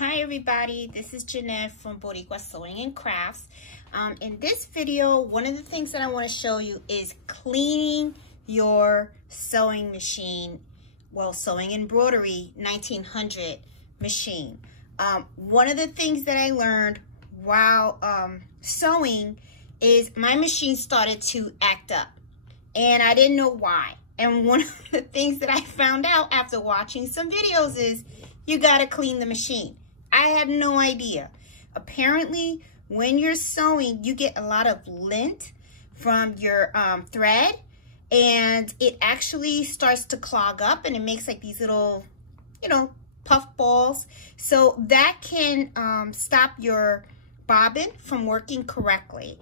Hi everybody, this is Jeanette from Boricua Sewing and Crafts. In this video, one of the things that I want to show you is cleaning your sewing machine, well, Sewing Embroidery 1900 machine. One of the things that I learned while sewing is my machine started to act up and I didn't know why. And one of the things that I found out after watching some videos is you gotta clean the machine. I had no idea. Apparently, when you're sewing, you get a lot of lint from your thread, and it actually starts to clog up, and it makes like these little, puff balls. So that can stop your bobbin from working correctly,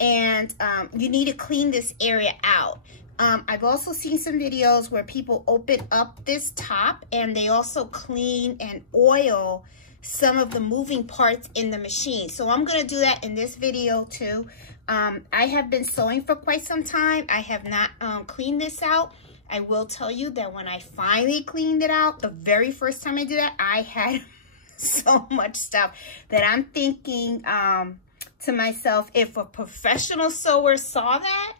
and you need to clean this area out. I've also seen some videos where people open up this top and they also clean and oil some of the moving parts in the machine. So I'm going to do that in this video too. I have been sewing for quite some time. I have not cleaned this out. I will tell you that when I finally cleaned it out, the very first time I did that, I had so much stuff that I'm thinking to myself, if a professional sewer saw that,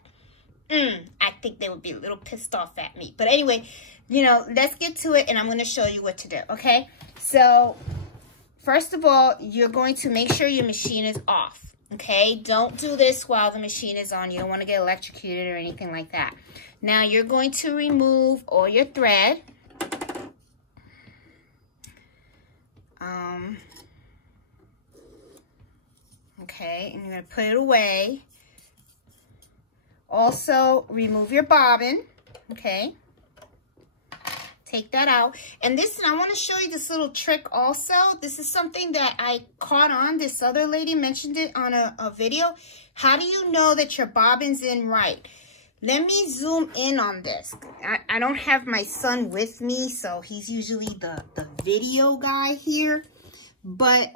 I think they would be a little pissed off at me. But anyway, let's get to it, and I'm going to show you what to do, okay? So, first of all, you're going to make sure your machine is off, okay? Don't do this while the machine is on. You don't want to get electrocuted or anything like that. Now, you're going to remove all your thread. Okay, and you're going to put it away. Also, remove your bobbin, okay? Take that out. And this, I want to show you this little trick also. This is something that I caught on. This other lady mentioned it on a video. How do you know that your bobbin's in right? Let me zoom in on this. I don't have my son with me, so he's usually the video guy here. But,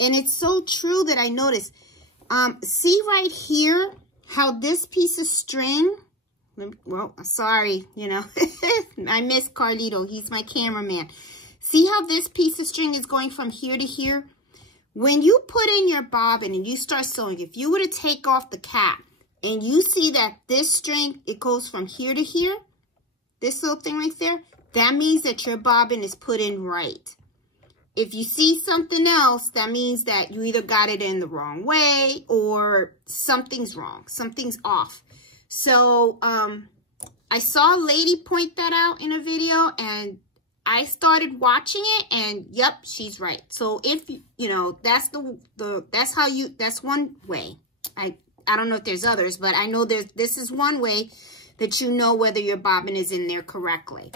and it's so true that I noticed. See right here? How this piece of string, well, sorry, I miss Carlito. He's my cameraman. See how this piece of string is going from here to here? When you put in your bobbin and you start sewing, if you were to take off the cap and you see that this string, it goes from here to here, this little thing right there, that means that your bobbin is put in right. If you see something else, that means that you either got it in the wrong way or something's wrong. Something's off. So, I saw a lady point that out in a video, and I started watching it, and yep, she's right. So if, that's that's one way. I don't know if there's others, but I know this is one way that you know whether your bobbin is in there correctly.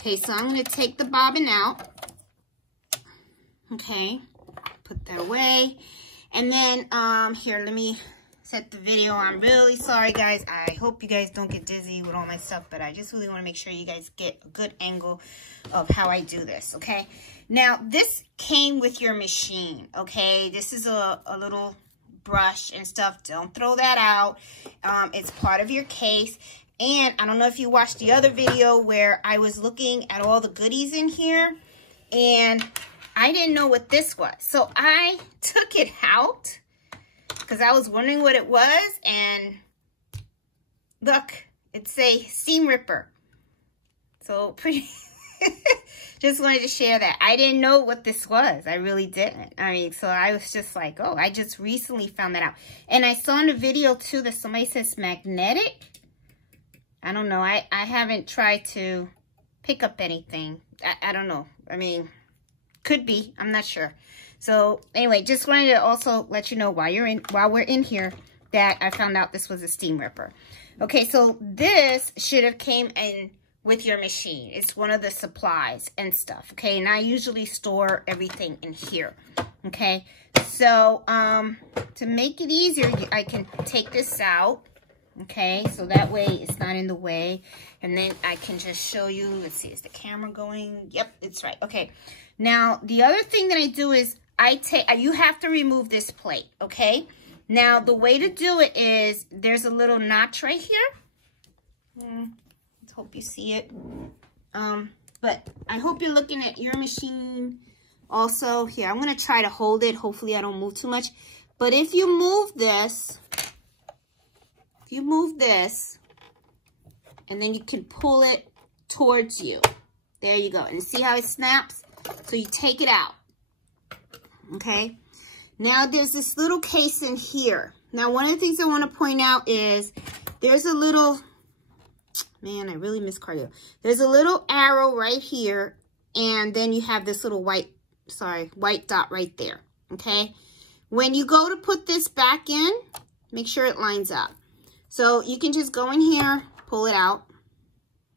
Okay, so I'm going to take the bobbin out. Okay, put that away. And then, here, let me set the video. I'm really sorry, guys. I hope you guys don't get dizzy with all my stuff, but I just really want to make sure you guys get a good angle of how I do this, okay? Now, this came with your machine, okay? This is a little brush and stuff. Don't throw that out. It's part of your case. And I don't know if you watched the other video where I was looking at all the goodies in here, and I didn't know what this was. So I took it out because I was wondering what it was. And look, it's a seam ripper. So pretty, just wanted to share that. I didn't know what this was. I really didn't. I mean, so I was just like, oh, I just recently found that out. And I saw in a video too that somebody says magnetic. I don't know. I haven't tried to pick up anything. I don't know. I mean, could be, I'm not sure. So anyway, just wanted to also let you know while we're in here that I found out this was a steam ripper. Okay, so this should have came in with your machine. It's one of the supplies and stuff. Okay, and I usually store everything in here. Okay, so to make it easier, I can take this out. Okay, so that way it's not in the way. And then I can just show you. Let's see, is the camera going? Yep, it's right. Okay. Now, the other thing that I do is you have to remove this plate, okay? Now, the way to do it is there's a little notch right here. Let's hope you see it. But I hope you're looking at your machine Also, here, I'm going to try to hold it. Hopefully I don't move too much. But if you move this, and then you can pull it towards you. There you go. And see how it snaps? So you take it out. Okay. Now there's this little case in here. Now one of the things I want to point out is there's a little, man, I really miss cardio. There's a little arrow right here. And then you have this little white dot right there. Okay. When you go to put this back in, make sure it lines up. So you can just go in here, pull it out.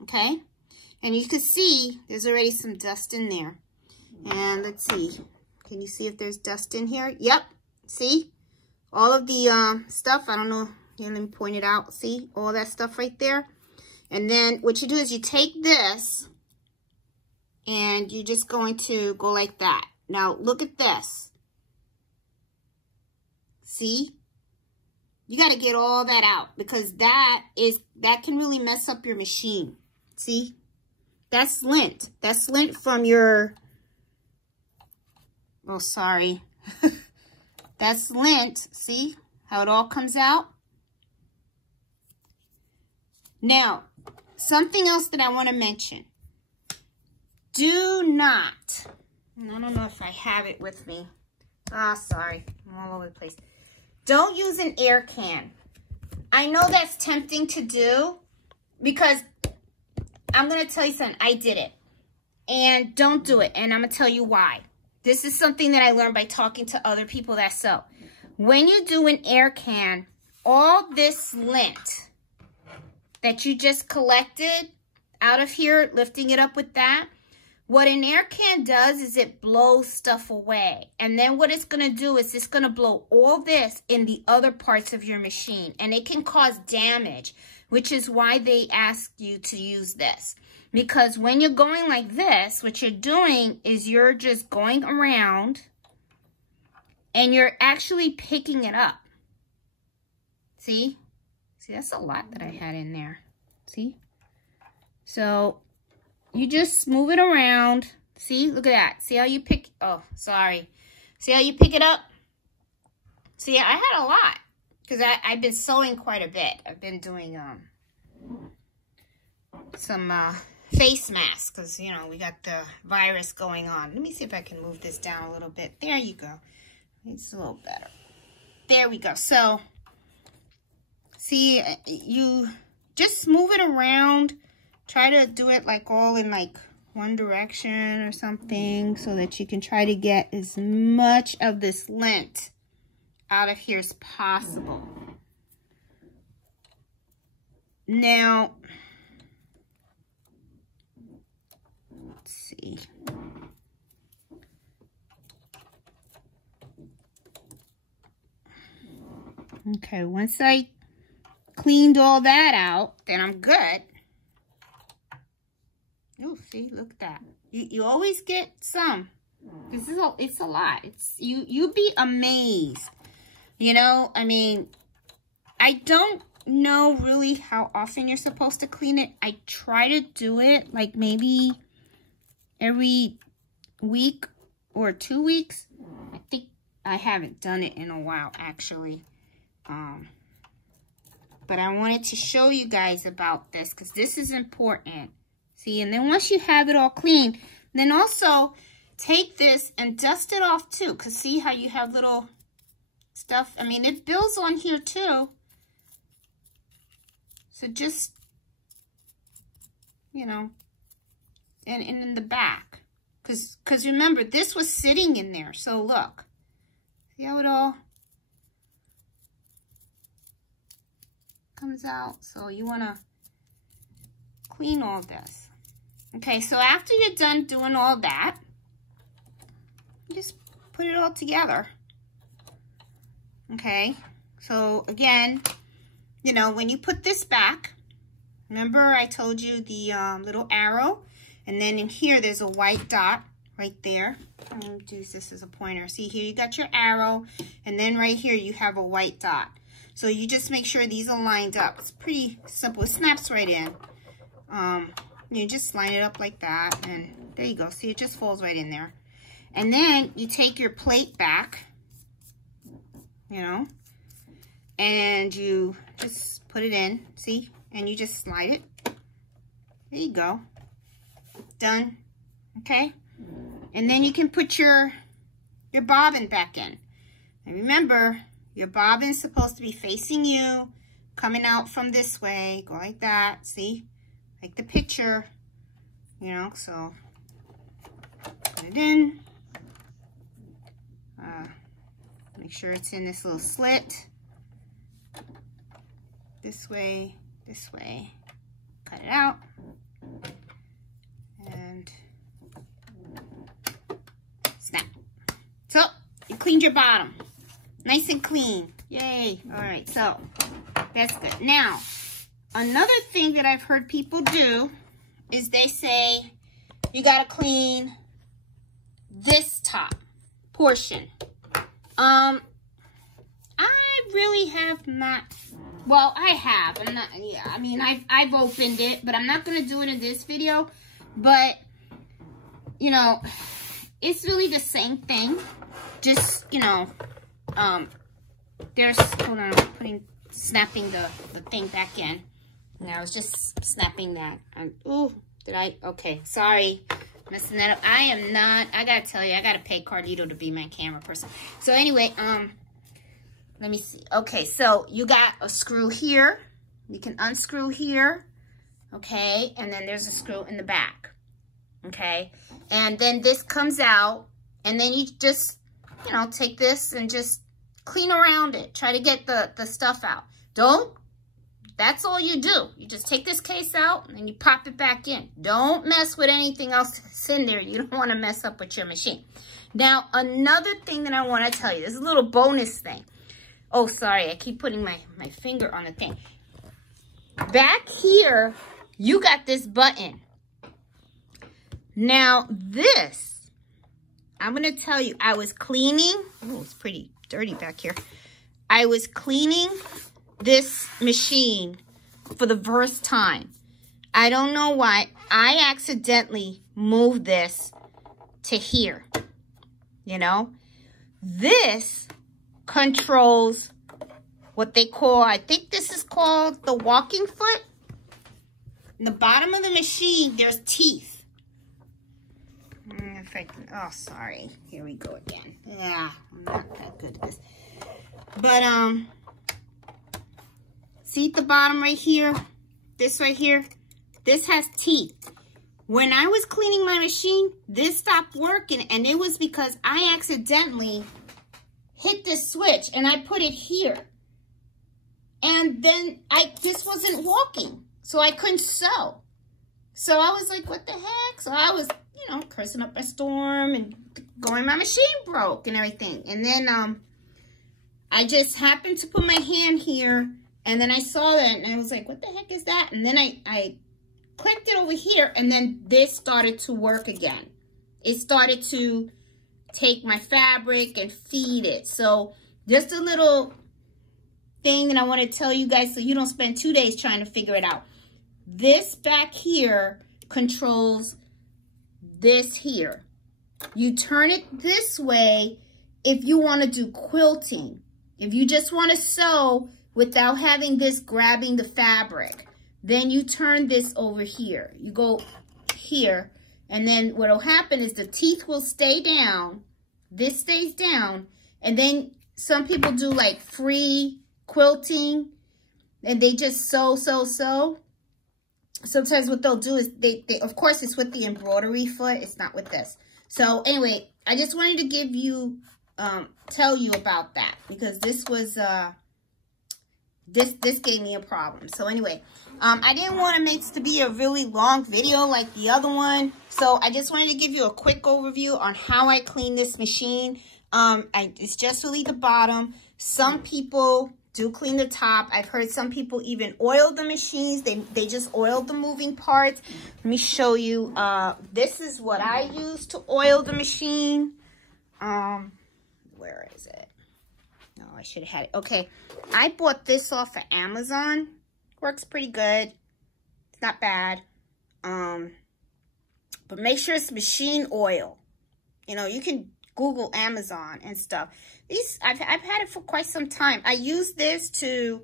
Okay. And you can see there's already some dust in there. And let's see. Can you see if there's dust in here? Yep. See? All of the stuff. I don't know. Here, let me point it out. See? All that stuff right there. And then what you do is you take this and you're just going to go like that. Now, look at this. See? You got to get all that out because that can really mess up your machine. See? That's lint. That's lint from your, oh, sorry. That's lint. See how it all comes out? Now, something else that I want to mention. Do not, and I don't know if I have it with me. Ah, sorry. I'm all over the place. Don't use an air can. I know that's tempting to do because I'm going to tell you something. I did it. And don't do it. And I'm going to tell you why. This is something that I learned by talking to other people that sew. When you do an air can, all this lint that you just collected out of here, lifting it up with that, what an air can does is it blows stuff away. And then what it's going to do is it's going to blow all this in the other parts of your machine. And it can cause damage, which is why they ask you to use this. Because when you're going like this, what you're doing is you're just going around and you're actually picking it up. See? See, that's a lot that I had in there. See? So you just move it around. See? Look at that. See how you pick? Oh, sorry. See how you pick it up? See, I had a lot because I've been sewing quite a bit. I've been doing some face masks because, you know, we got the virus going on. Let me see if I can move this down a little bit. There you go. It's a little better. There we go. So, see, you just move it around. Try to do it like all in like one direction or something so that you can try to get as much of this lint out of here as possible. Now, let's see. Okay, once I cleaned all that out, then I'm good. Oh, see, look at that. You always get some. This is it's a lot. It's you'd be amazed. You know, I mean, I don't know really how often you're supposed to clean it. I try to do it like maybe every week or 2 weeks. I think I haven't done it in a while actually. But I wanted to show you guys about this because this is important. See, and then once you have it all clean, then also take this and dust it off too. Because see how you have little stuff? I mean, it builds on here too. So just, you know, and in the back. Because remember, this was sitting in there. So look. See how it all comes out? So you want to clean all this. Okay, so after you're done doing all that, you just put it all together. Okay, so again, you know, when you put this back, remember I told you the little arrow, and then in here there's a white dot right there. I'm going to use this as a pointer. See here, you got your arrow, and then right here you have a white dot. So you just make sure these are lined up. It's pretty simple. It snaps right in. You just line it up like that, and there you go. See, it just falls right in there. And then you take your plate back, you know, and you just put it in, see? And you just slide it. There you go. Done. Okay? And then you can put your bobbin back in. And remember, your bobbin's supposed to be facing you, coming out from this way. Go like that, see? Like the picture, you know, so put it in. Make sure it's in this little slit. This way, cut it out. And snap. So, you cleaned your bottom. Nice and clean. Yay. All right, so that's good. Now, another thing that I've heard people do is they say you gotta clean this top portion. I really have not. Well, I have. I'm not. Yeah, I mean, I've opened it, but I'm not gonna do it in this video. But you know, it's really the same thing. Just you know, there's. Hold on, I'm snapping the thing back in. Now I was just snapping that. Ooh, did I? Okay, sorry. Messing that up. I am not. I gotta tell you, I gotta pay Carlito to be my camera person. So anyway, let me see. Okay, so you got a screw here. You can unscrew here. Okay, and then there's a screw in the back. Okay, and then this comes out, and then you just, you know, take this and just clean around it. Try to get the stuff out. That's all you do. You just take this case out and you pop it back in. Don't mess with anything else that's in there. You don't want to mess up with your machine. Now, another thing that I want to tell you, this is a little bonus thing. Oh, sorry, I keep putting my finger on the thing. Back here, you got this button. Now, this, I'm going to tell you, I was cleaning. Oh, it's pretty dirty back here. I was cleaning this machine for the first time. I don't know why. I accidentally moved this to here. You know? This controls what they call, I think this is called the walking foot. In the bottom of the machine, there's teeth. If I can, oh, sorry. Here we go again. Yeah, I'm not that good at this. But, see at the bottom right here? This right here? This has teeth. When I was cleaning my machine, this stopped working, and it was because I accidentally hit this switch, and I put it here. And then this wasn't working, so I couldn't sew. So I was like, what the heck? So I was, you know, cursing up a storm and going, my machine broke and everything. And then I just happened to put my hand here, and then I saw that, and I was like, what the heck is that? And then I clicked it over here, and then this started to work again. It started to take my fabric and feed it. So just a little thing that I want to tell you guys so you don't spend 2 days trying to figure it out. This back here controls this here. You turn it this way if you want to do quilting. If you just want to sew without having this grabbing the fabric, then you turn this over here. You go here, and then what will happen is the teeth will stay down. This stays down, and then some people do like free quilting, and they just sew. Sometimes what they'll do is they of course it's with the embroidery foot. It's not with this. So anyway, I just wanted to give you, tell you about that, because this was, this gave me a problem. So anyway, I didn't want to make this to be a really long video like the other one. So I just wanted to give you a quick overview on how I clean this machine. It's just really the bottom. Some people do clean the top. I've heard some people even oil the machines. They just oil the moving parts. Let me show you. This is what I use to oil the machine. Where is it? No, I should have had it. Okay, I bought this off of Amazon. Works pretty good. It's not bad. But make sure it's machine oil. You know, you can Google Amazon and stuff. These, I've had it for quite some time. I use this to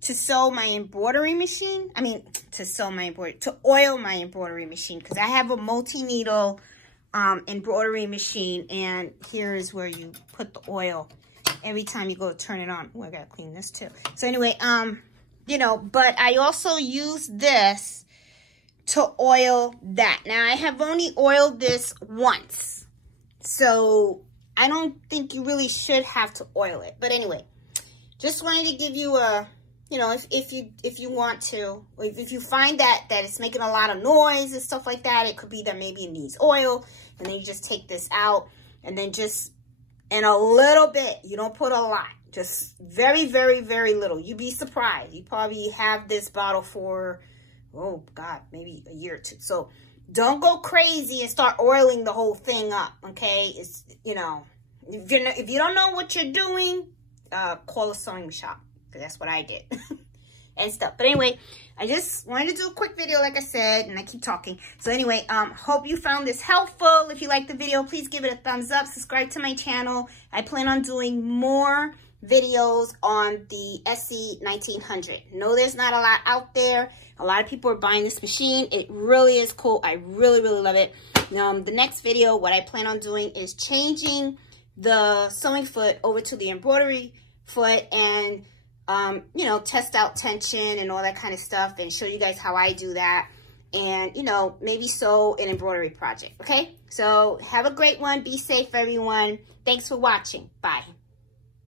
sew my embroidery machine. I mean, to oil my embroidery machine, because I have a multi-needle embroidery machine, and here is where you put the oil every time you go to turn it on. Oh, I gotta clean this too. So anyway, you know, but I also use this to oil that. Now, I have only oiled this once, so I don't think you really should have to oil it. But anyway, just wanted to give you a, you know, if you want to, or if you find that it's making a lot of noise and stuff like that, it could be that maybe it needs oil, and then you just take this out, and then just in a little bit, you don't put a lot, just very, very, very little. You'd be surprised. You probably have this bottle for, oh God, maybe a year or two. So don't go crazy and start oiling the whole thing up, okay? It's, you know, if you don't know what you're doing, call a sewing shop, because that's what I did and stuff. But anyway, I just wanted to do a quick video, like I said, and I keep talking. So anyway, hope you found this helpful. If you liked the video, please give it a thumbs up. Subscribe to my channel. I plan on doing more videos on the SE 1900. No, there's not a lot out there. A lot of people are buying this machine. It really is cool. I really, really love it. The next video, what I plan on doing is changing the sewing foot over to the embroidery foot, and you know, test out tension and all that kind of stuff, and show you guys how I do that, and, you know, maybe sew an embroidery project. Okay, so have a great one. Be safe, everyone. Thanks for watching. Bye.